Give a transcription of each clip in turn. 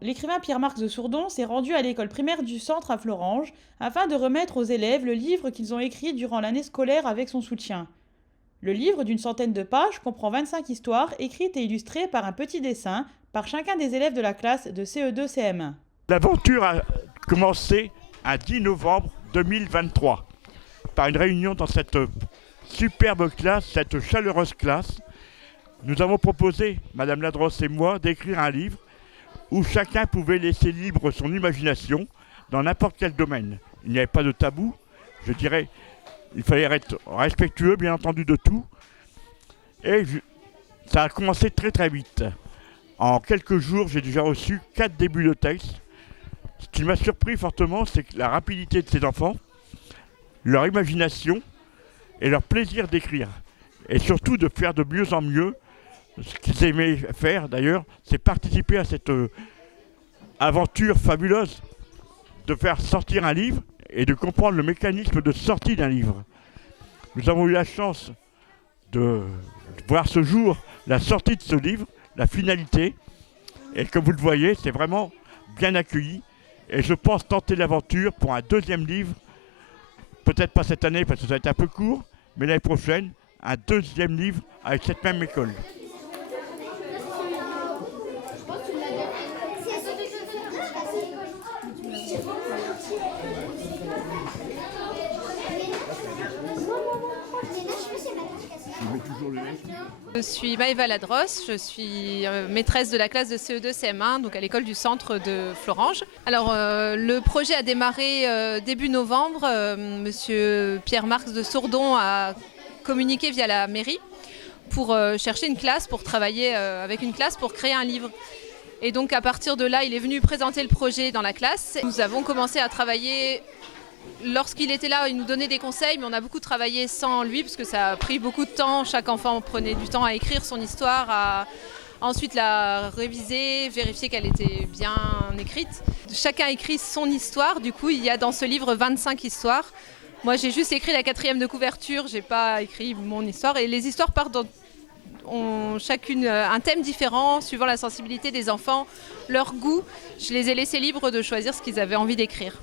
L'écrivain Pierre-Marc de Sourdon s'est rendu à l'école primaire du centre à Florange afin de remettre aux élèves le livre qu'ils ont écrit durant l'année scolaire avec son soutien. Le livre, d'une centaine de pages, comprend 25 histoires écrites et illustrées par un petit dessin par chacun des élèves de la classe de CE2-CM1. L'aventure a commencé un 10 novembre 2023 par une réunion dans cette superbe classe, cette chaleureuse classe. Nous avons proposé, Madame Ladrosse et moi, d'écrire un livre où chacun pouvait laisser libre son imagination dans n'importe quel domaine. Il n'y avait pas de tabou, je dirais. Il fallait être respectueux, bien entendu, de tout. Et ça a commencé très très vite. En quelques jours, j'ai déjà reçu 4 débuts de texte. Ce qui m'a surpris fortement, c'est que la rapidité de ces enfants, leur imagination et leur plaisir d'écrire. Et surtout de faire de mieux en mieux. Ce qu'ils aimaient faire d'ailleurs, c'est participer à cette aventure fabuleuse de faire sortir un livre et de comprendre le mécanisme de sortie d'un livre. Nous avons eu la chance de voir ce jour la sortie de ce livre, la finalité. Et comme vous le voyez, c'est vraiment bien accueilli. Et je pense tenter l'aventure pour un deuxième livre, peut-être pas cette année parce que ça va être un peu court, mais l'année prochaine, un deuxième livre avec cette même école. Je suis Maëva Ladrosse, je suis maîtresse de la classe de CE2-CM1, donc à l'école du centre de Florange. Alors le projet a démarré début novembre. Monsieur Pierre-Marc de Sourdon a communiqué via la mairie pour chercher une classe, pour travailler avec une classe pour créer un livre. Et donc à partir de là, il est venu présenter le projet dans la classe. Nous avons commencé à travailler. Lorsqu'il était là, il nous donnait des conseils, mais on a beaucoup travaillé sans lui parce que ça a pris beaucoup de temps. Chaque enfant prenait du temps à écrire son histoire, à ensuite la réviser, vérifier qu'elle était bien écrite. Chacun écrit son histoire. Du coup, il y a dans ce livre 25 histoires. Moi, j'ai juste écrit la 4e de couverture. J'ai pas écrit mon histoire. Et les histoires ont chacune un thème différent suivant la sensibilité des enfants, leur goût. Je les ai laissés libres de choisir ce qu'ils avaient envie d'écrire.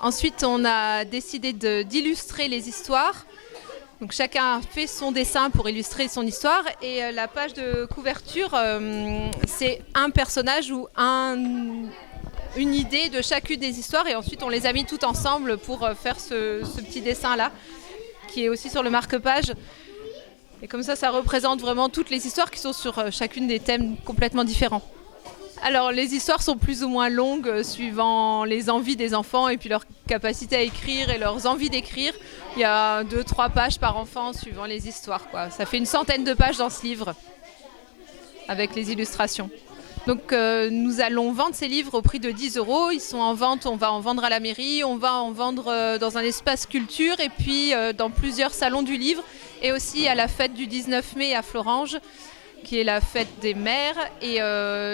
Ensuite, on a décidé d'illustrer les histoires. Donc, chacun a fait son dessin pour illustrer son histoire. Et la page de couverture, c'est un personnage ou une idée de chacune des histoires. Et ensuite, on les a mis toutes ensemble pour faire ce petit dessin-là, qui est aussi sur le marque-page. Et comme ça représente vraiment toutes les histoires qui sont sur chacune des thèmes complètement différents. Alors les histoires sont plus ou moins longues suivant les envies des enfants et puis leur capacité à écrire et leurs envies d'écrire. Il y a 2-3 pages par enfant suivant les histoires, quoi. Ça fait une centaine de pages dans ce livre avec les illustrations. Donc nous allons vendre ces livres au prix de 10 €. Ils sont en vente, on va en vendre à la mairie, on va en vendre dans un espace culture et puis dans plusieurs salons du livre et aussi à la fête du 19 mai à Florange, qui est la fête des mères, et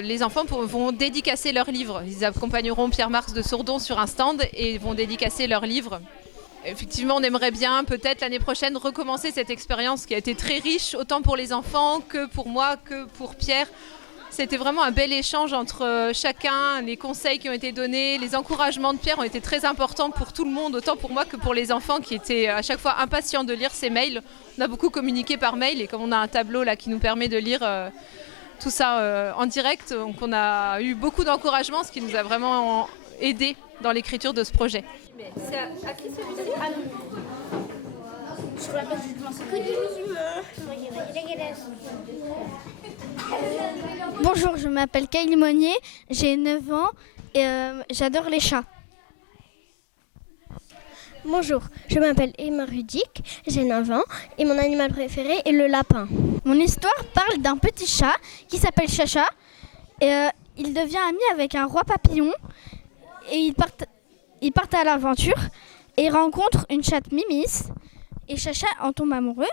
les enfants vont dédicacer leurs livres. Ils accompagneront Pierre-Marc de Sourdon sur un stand et vont dédicacer leurs livres. Effectivement, on aimerait bien peut-être l'année prochaine recommencer cette expérience qui a été très riche, autant pour les enfants que pour moi, que pour Pierre. C'était vraiment un bel échange entre chacun, les conseils qui ont été donnés, les encouragements de Pierre ont été très importants pour tout le monde, autant pour moi que pour les enfants qui étaient à chaque fois impatients de lire ces mails. On a beaucoup communiqué par mail et comme on a un tableau là qui nous permet de lire tout ça en direct, donc on a eu beaucoup d'encouragement, ce qui nous a vraiment aidé dans l'écriture de ce projet. C'est à qui celui-ci? Ah non. Sur la page du Bonjour, je m'appelle Kylie Monnier, j'ai 9 ans et j'adore les chats. Bonjour, je m'appelle Emma Rudic, j'ai 9 ans et mon animal préféré est le lapin. Mon histoire parle d'un petit chat qui s'appelle Chacha. Et, il devient ami avec un roi papillon et ils partent à l'aventure et ils rencontrent une chatte Mimis et Chacha en tombe amoureux.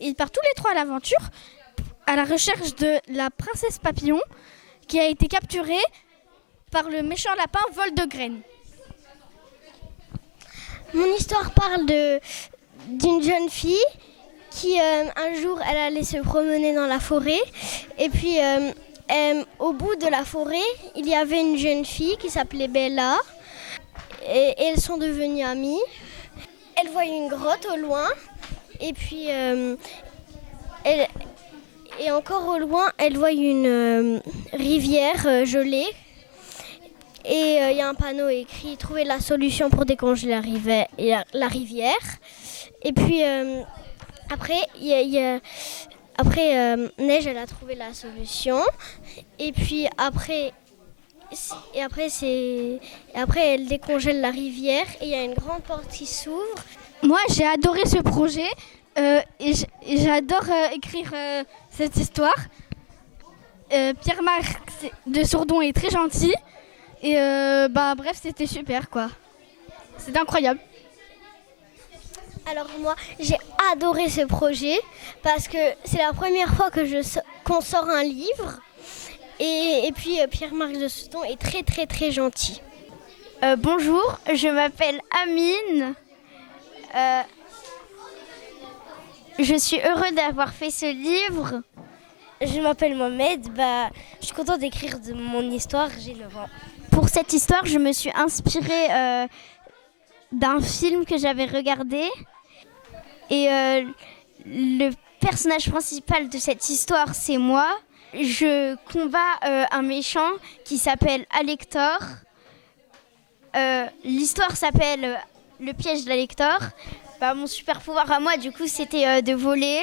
Et ils partent tous les trois à l'aventure à la recherche de la princesse papillon qui a été capturée par le méchant lapin vol de graines. Mon histoire parle d'une jeune fille qui un jour elle allait se promener dans la forêt et puis Au bout de la forêt, il y avait une jeune fille qui s'appelait Bella. Et elles sont devenues amies. Elle voyait une grotte au loin. Et puis, et encore au loin, elle voit une rivière gelée. Et il y a un panneau écrit « Trouver la solution pour décongeler la rivière ». Et puis, après, Neige, elle a trouvé la solution. Et puis après, elle décongèle la rivière et il y a une grande porte qui s'ouvre. Moi, j'ai adoré ce projet et j'adore écrire cette histoire. Pierre-Marc de Sourdon est très gentil et bref, c'était super quoi. C'est incroyable. Alors moi, j'ai adoré ce projet parce que c'est la première fois qu'on sort un livre. Et puis Pierre-Marc de Sourdon est très très très gentil. Bonjour, je m'appelle Amine. Je suis heureux d'avoir fait ce livre. Je m'appelle Mohamed. Je suis contente d'écrire de mon histoire, j'ai 9 ans. Pour cette histoire, je me suis inspirée d'un film que j'avais regardé. Et le personnage principal de cette histoire, c'est moi. Je combats un méchant qui s'appelle Alector. L'histoire s'appelle Le piège d'Alector. Mon super pouvoir à moi, du coup, c'était de voler.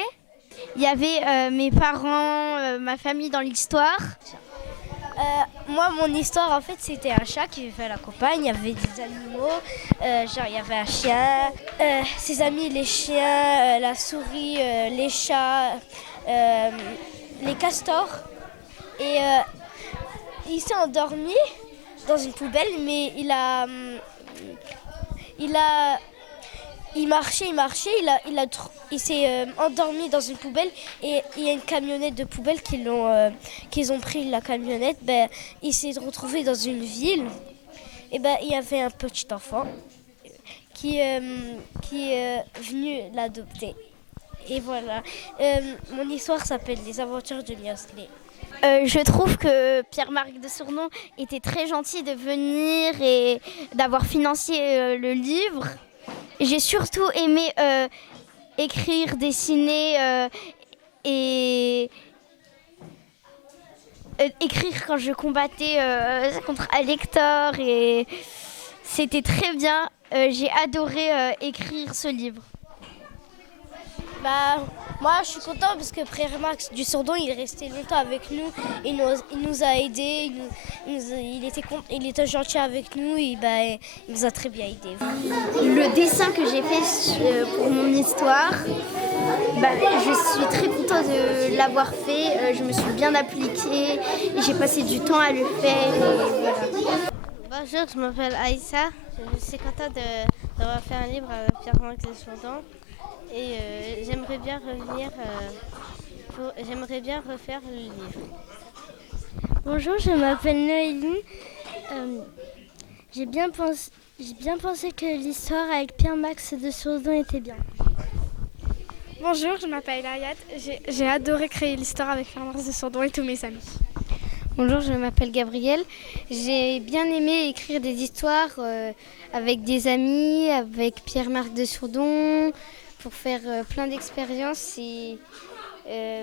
Il y avait mes parents, ma famille dans l'histoire. Moi, mon histoire, en fait, c'était un chat qui vivait à la campagne. Il y avait des animaux, il y avait un chien, ses amis, les chiens, la souris, les chats, les castors. Et il s'est endormi dans une poubelle, mais il marchait, il s'est endormi dans une poubelle et il y a une camionnette de poubelle qu'ils ont pris la camionnette. Il s'est retrouvé dans une ville et il y avait un petit enfant qui est venu l'adopter. Et voilà, mon histoire s'appelle Les aventures de Miosley. Je trouve que Pierre-Marc de Sourdon était très gentil de venir et d'avoir financé le livre. J'ai surtout aimé écrire, dessiner et écrire quand je combattais contre Alector et c'était très bien. J'ai adoré écrire ce livre. Moi, je suis contente parce que Pierre-Marc du Sourdon, il est resté longtemps avec nous. Il nous a aidés. Il était gentil avec nous et il nous a très bien aidés. Le dessin que j'ai fait pour mon histoire, je suis très contente de l'avoir fait. Je me suis bien appliquée et j'ai passé du temps à le faire. Et voilà. Bonjour, je m'appelle Aïssa. Je suis contente d'avoir fait un livre avec Pierre-Marc de Sourdon. Et j'aimerais bien refaire le livre. Bonjour, je m'appelle Noélie. J'ai bien pensé que l'histoire avec Pierre-Marc de Sourdon était bien. Bonjour, je m'appelle Ayat. J'ai adoré créer l'histoire avec Pierre-Marc de Sourdon et tous mes amis. Bonjour, je m'appelle Gabrielle. J'ai bien aimé écrire des histoires avec des amis, avec Pierre-Marc de Sourdon, pour faire plein d'expériences et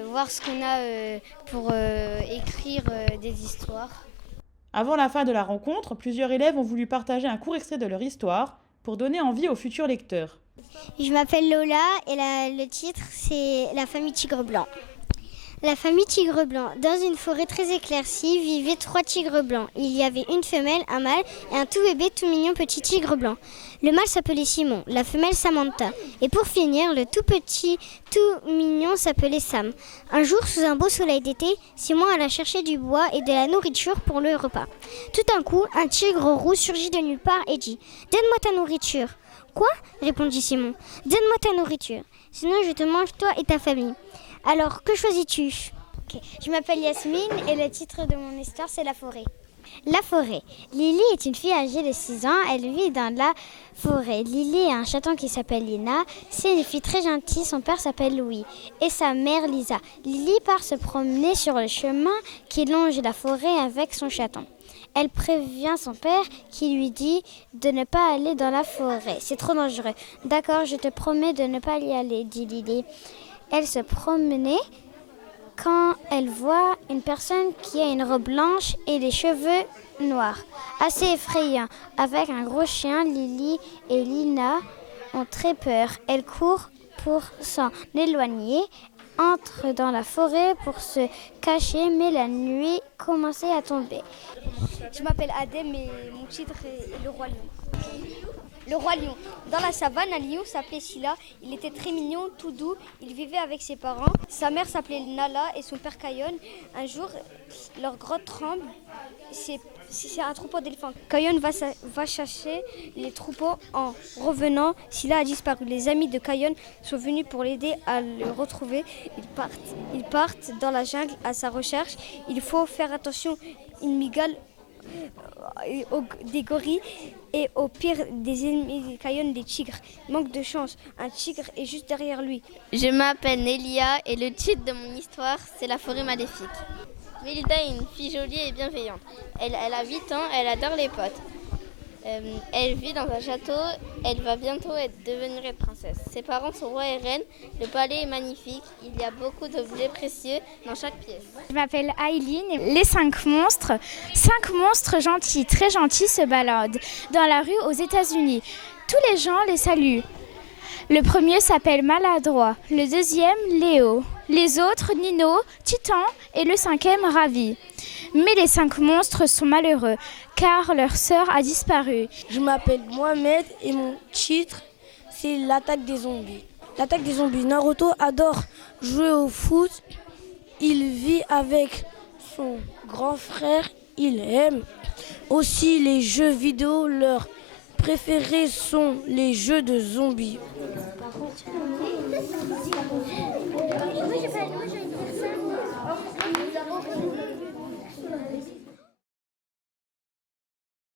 voir ce qu'on a pour écrire des histoires. Avant la fin de la rencontre, plusieurs élèves ont voulu partager un court extrait de leur histoire pour donner envie aux futurs lecteurs. Je m'appelle Lola et le titre c'est La famille Tigre Blanc. La famille Tigre Blanc. Dans une forêt très éclaircie vivaient 3 tigres blancs. Il y avait une femelle, un mâle et un tout bébé, tout mignon petit tigre blanc. Le mâle s'appelait Simon, la femelle Samantha. Et pour finir, le tout petit, tout mignon s'appelait Sam. Un jour, sous un beau soleil d'été, Simon alla chercher du bois et de la nourriture pour le repas. Tout d'un coup, un tigre roux surgit de nulle part et dit « Donne-moi ta nourriture !»« Quoi ?» répondit Simon. « Donne-moi ta nourriture, sinon je te mange toi et ta famille. » Alors, que choisis-tu ? Je m'appelle Yasmine et le titre de mon histoire, c'est La forêt. La forêt. Lily est une fille âgée de 6 ans. Elle vit dans la forêt. Lily a un chaton qui s'appelle Lina. C'est une fille très gentille. Son père s'appelle Louis et sa mère Lisa. Lily part se promener sur le chemin qui longe la forêt avec son chaton. Elle prévient son père qui lui dit de ne pas aller dans la forêt. C'est trop dangereux. D'accord, je te promets de ne pas y aller, dit Lily. Elle se promenait quand elle voit une personne qui a une robe blanche et des cheveux noirs. Assez effrayant. Avec un gros chien, Lily et Lina ont très peur. Elles courent pour s'en éloigner, entrent dans la forêt pour se cacher, mais la nuit commençait à tomber. Je m'appelle Adem et mon titre est Le Roi Lion. Le Roi Lion. Dans la savane, un lion s'appelait Scylla. Il était très mignon, tout doux. Il vivait avec ses parents. Sa mère s'appelait Nala et son père Kayon. Un jour, leur grotte tremble. C'est un troupeau d'éléphants. Kayon va chercher les troupeaux. En revenant, Scylla a disparu. Les amis de Kayon sont venus pour l'aider à le retrouver. Ils partent dans la jungle à sa recherche. Il faut faire attention. Une migale, des gorilles et au pire des ennemis de Kayon, des tigres. Manque de chance, un tigre est juste derrière lui. Je m'appelle Nelia et le titre de mon histoire, c'est La forêt maléfique. Mélida est une fille jolie et bienveillante. Elle a 8 ans, elle adore les potes. Elle vit dans un château, elle va bientôt devenir princesse. Ses parents sont rois et reines, le palais est magnifique, il y a beaucoup d'objets précieux dans chaque pièce. Je m'appelle Aileen. Les 5 monstres. 5 monstres gentils, très gentils, se baladent dans la rue aux États-Unis. Tous les gens les saluent. Le premier s'appelle Maladroit, le deuxième Léo, les autres Nino, Titan et le 5e Ravi. Mais les 5 monstres sont malheureux car leur sœur a disparu. Je m'appelle Mohamed et mon titre c'est L'attaque des zombies. L'attaque des zombies. Naruto adore jouer au foot. Il vit avec son grand frère. Il aime aussi les jeux vidéo. Leurs préférés sont les jeux de zombies.